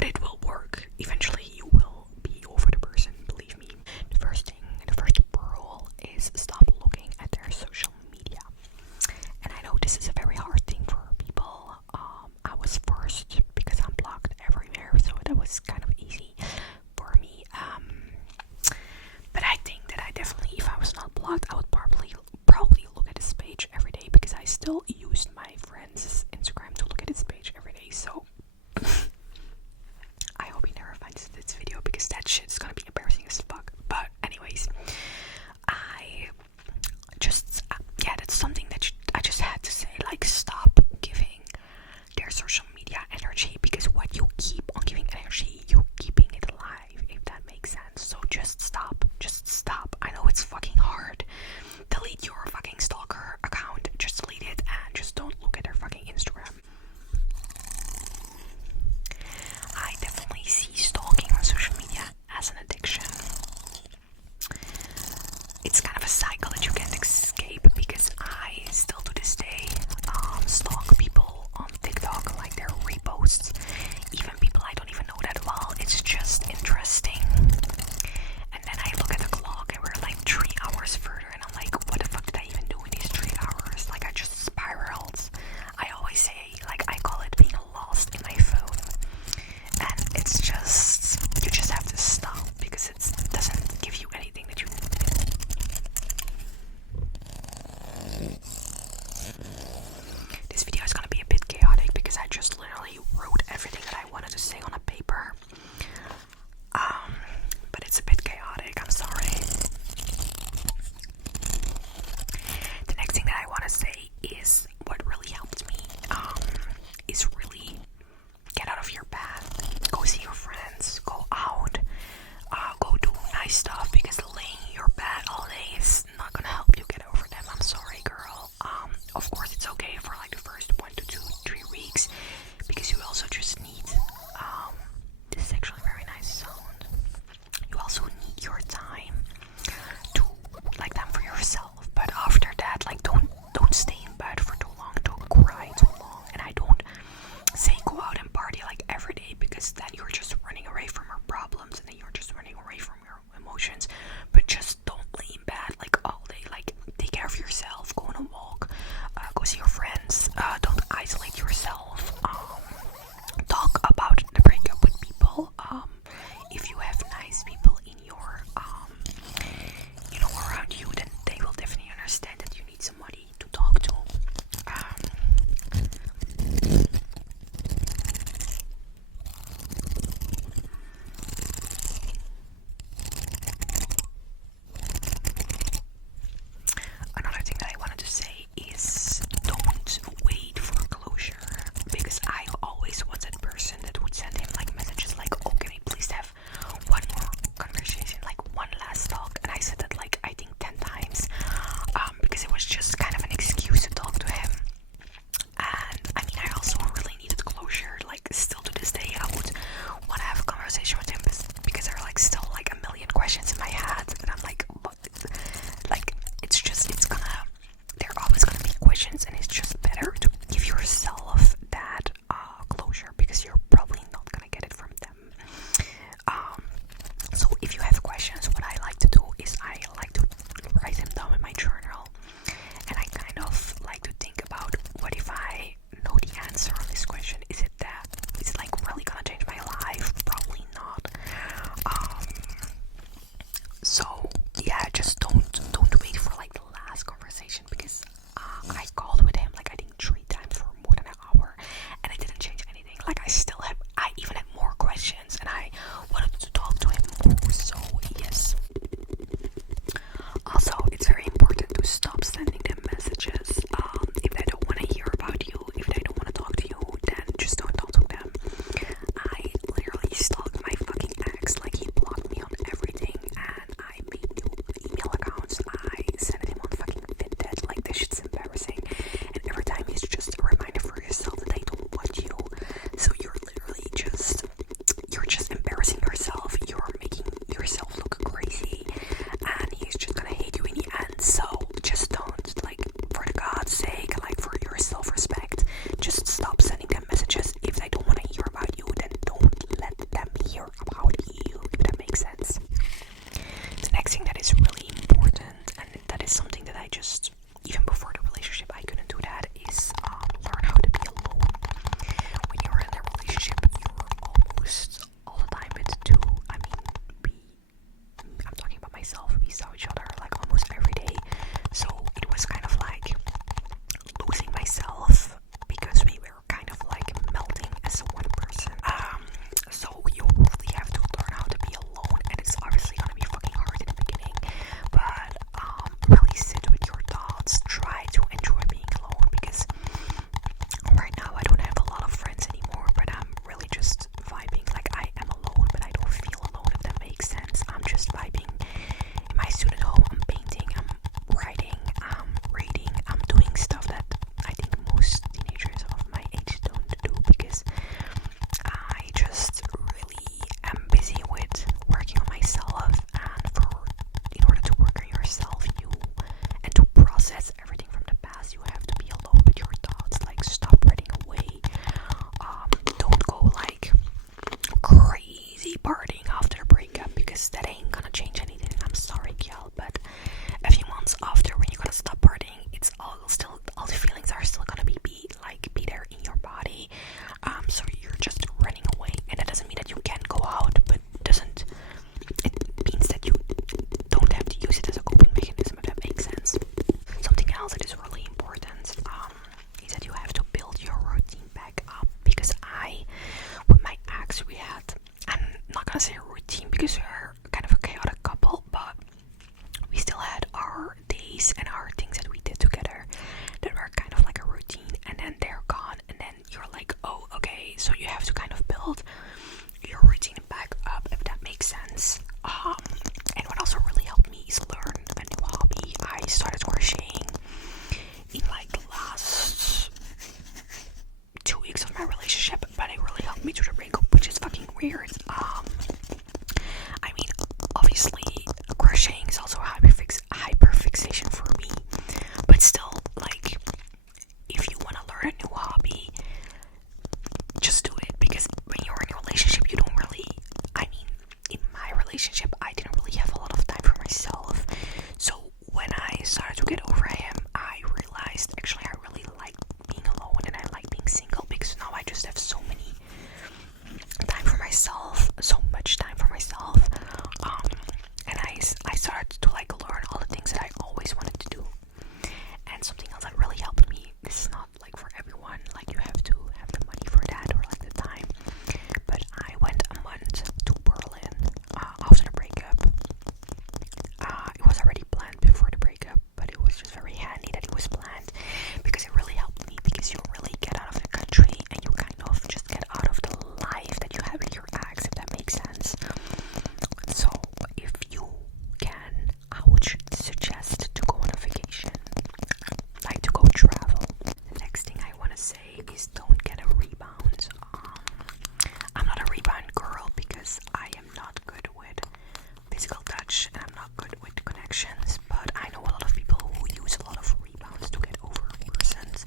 but it will work. Eventually you will be over the person, believe me. The first rule is stop looking at their social media. And I know this is a very hard thing for people. I was first because I'm blocked everywhere, so that was kind of easy for me. But I think that I definitely, if I was not blocked, I would probably look at his page every day, because I still used my friend's Instagram to look at his page every day. So I hope he never finds this video, because that shit's gonna be embarrassing as fuck. But anyways, that's something that I just had to say. Like, stop giving their social media energy, because what you keep on giving energy, you're keeping it alive, if that makes sense. So just stop. I know it's fucking hard. Delete your fucking stalker account. Just delete it and just don't look at their fucking Instagram. I definitely see stalking on social media as an addiction. It's kind of a cycle that you can't escape, because I still to this day stalk people on TikTok, like their reposts, even people I don't even know that well. It's just interesting. And then I look at the clock and we're like 3 hours further, and I'm like, what the fuck did I even do in these 3 hours? Like, I just spiraled. I always say, like, I call it being lost in my phone. And it's just, you just have to stop, because it doesn't give you anything that you need. This video is gonna be a bit chaotic, because I just literally wrote everything that I wanted to say on a paper. But it's a bit chaotic, I'm sorry. The next thing that I want to say is what really helped me is really get out of your bed. Go see your friends, go out, go do nice stuff, because laying in your bed all day is not gonna help you get over them. I'm sorry, girl. Of course it's okay for like the first 1 to 2, 3 weeks, because you also just need this is actually very nice sound. You also need your time to like time for yourself. But after that, like, don't stay in bed for too long, don't cry too long. And I don't say go out and party like every day, because then you're just running away from your problems, and then you're just running away from your emotions. But just don't lay in bed like all day. Like, take care of yourself, go on a walk, go see your friends, don't isolate yourself. start a new hobby, just do it. Because when you're in a relationship, you don't really, I mean, in my relationship, I didn't really have a lot of time for myself. So when I started to get over him, I realized actually I really like being alone and I like being single, because now I just have so much time for myself. And I started to like learn all the things that I always wanted to do. And something else that really helped me, this is not like for everyone, like you have to have the money for that or like the time, but I went a month to Berlin after the breakup. It was already planned before the breakup, but it was just very handy that it was planned, because it really helped me, because you really get out of the country and you kind of just get out of the life that you have with your ex, if that makes sense. So if you can, I would suggest to go on a vacation, like to go travel. The next thing I want to say is don't get a rebound. I'm not a rebound girl because I am not good with physical touch and I'm not good with connections, but I know a lot of people who use a lot of rebounds to get over persons.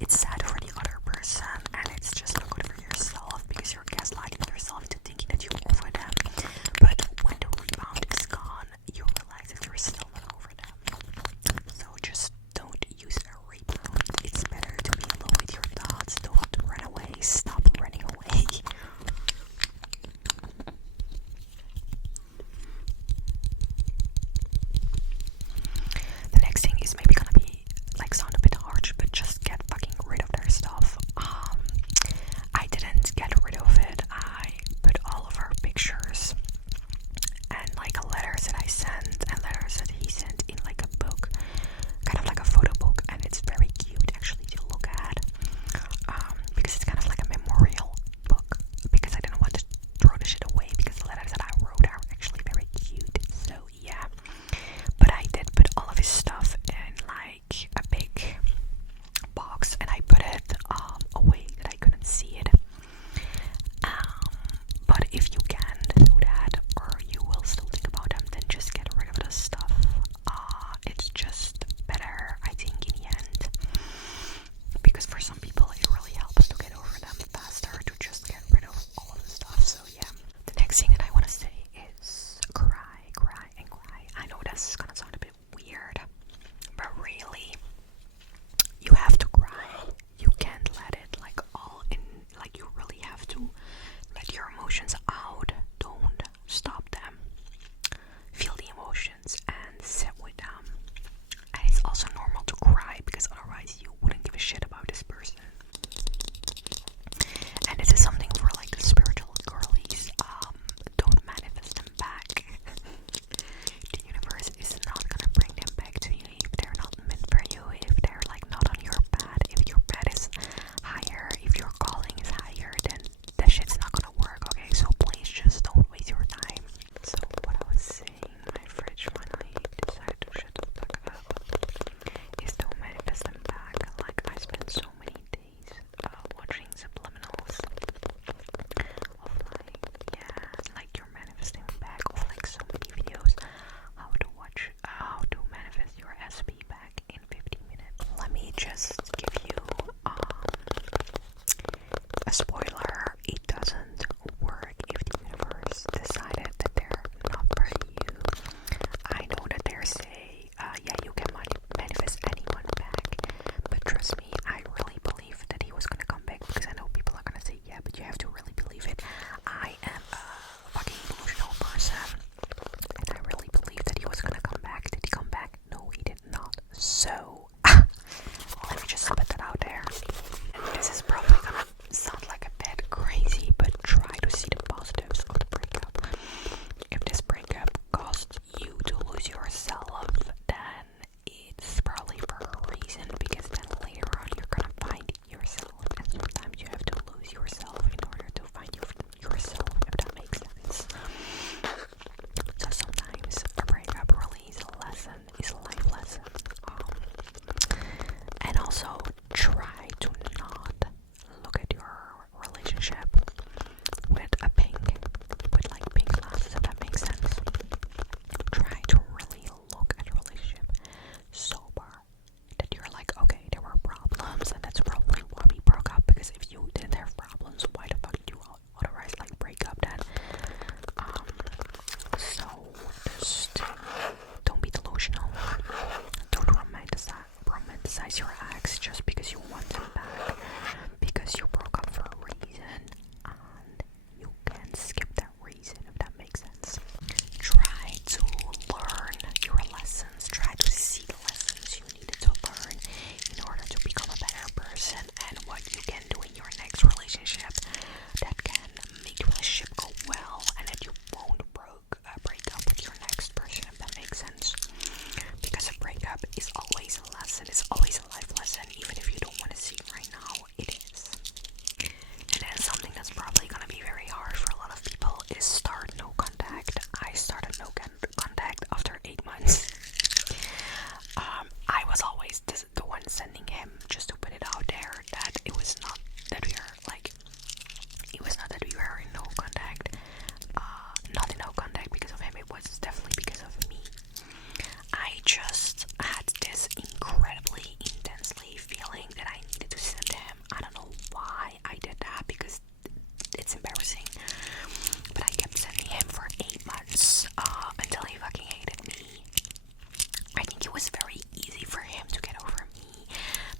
It's sad for the other person and it's just not good for yourself, because you're gaslighting yourself into thinking that you're over them, but when the rebound is gone, you realize that you're still not over them. So just don't use a rebound. It's better to be alone with your thoughts. Don't run away. Stop running away. The next thing is maybe gonna be like sound a bit harsh, but just get fucking rid of their stuff. I didn't get rid of it. I put all of our pictures and like letters that I sent and letters that he sent in like a book, kind of like a photo book, and it's very cute actually to look at, because it's kind of like a memorial book, because I didn't want to throw the shit away, because the letters that I wrote are actually very cute. So yeah, but I did put all of his stuff in like a big box and I put it away that I couldn't see it. But if you can do that, or you will still think about them, then just get rid of the stuff. It's just better, I think, in the end, because for some people it really helps to get over them faster, to just get rid of all of the stuff. So yeah, the next thing that I want to say is cry, cry, and cry. I know this is gonna sound a bit weird, but really, you have to cry. You can't let it like all in, like you really have to let your emotions out. Don't stop them. Feel the emotions and sit with them. And it's also normal to cry, because otherwise you wouldn't give a shit about this person.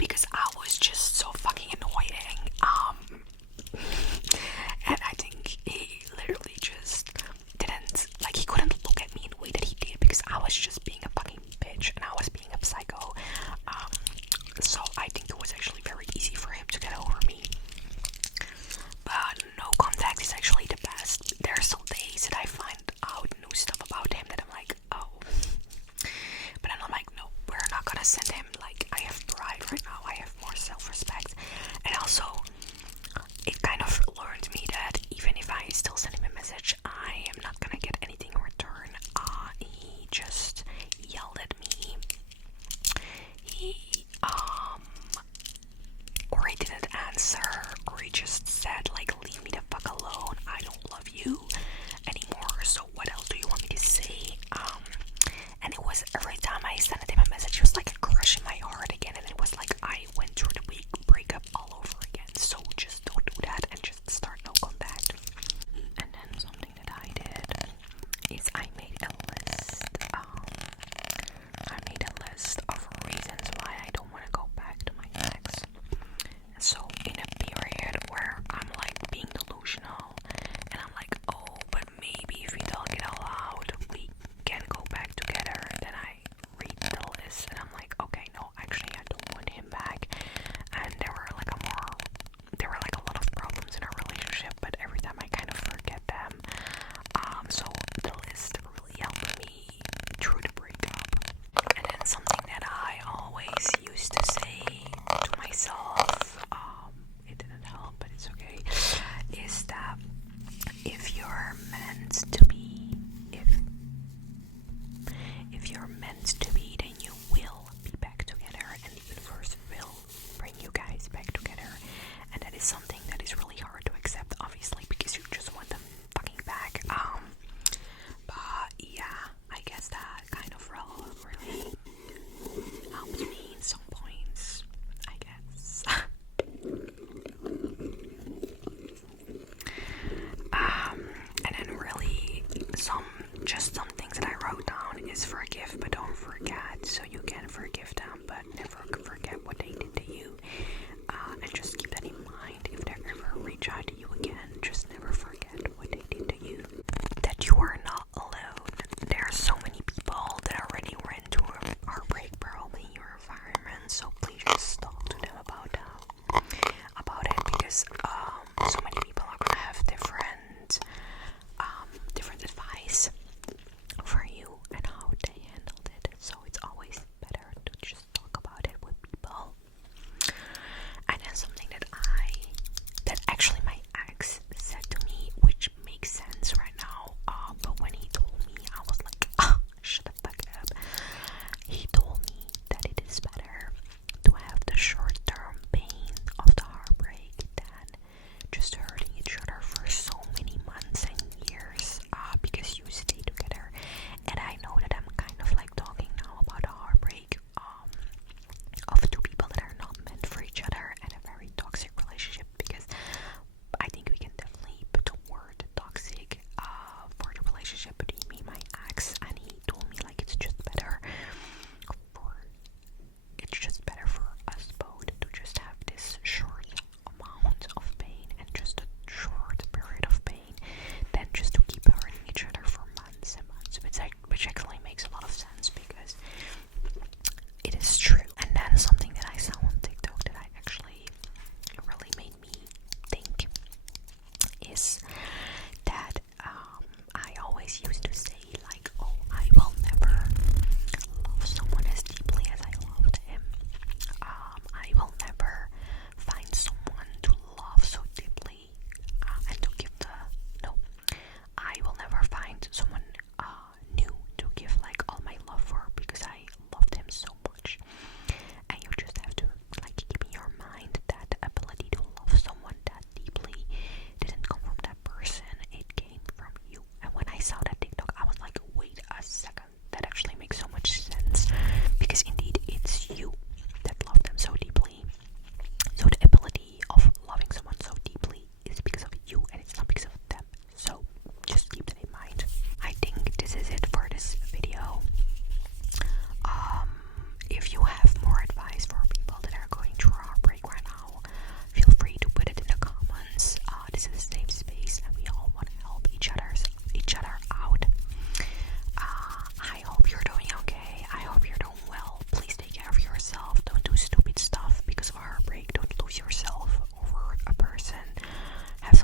because I was just so fucking annoying. And I think he literally just didn't, like, he couldn't look at me in the way that he did because I was just being a fucking bitch and I was being a psycho. So I think it was actually very easy for him to get over me. But no contact is actually the best. There are still days that I find out new stuff about him that I'm like, oh. But then I'm like, no, we're not gonna send him. Like, I have pride right now. I have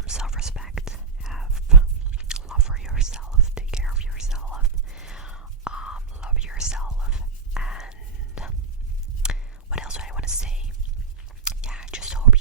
self-respect, have love for yourself, take care of yourself, love yourself, and what else do I want to say? Yeah, I just hope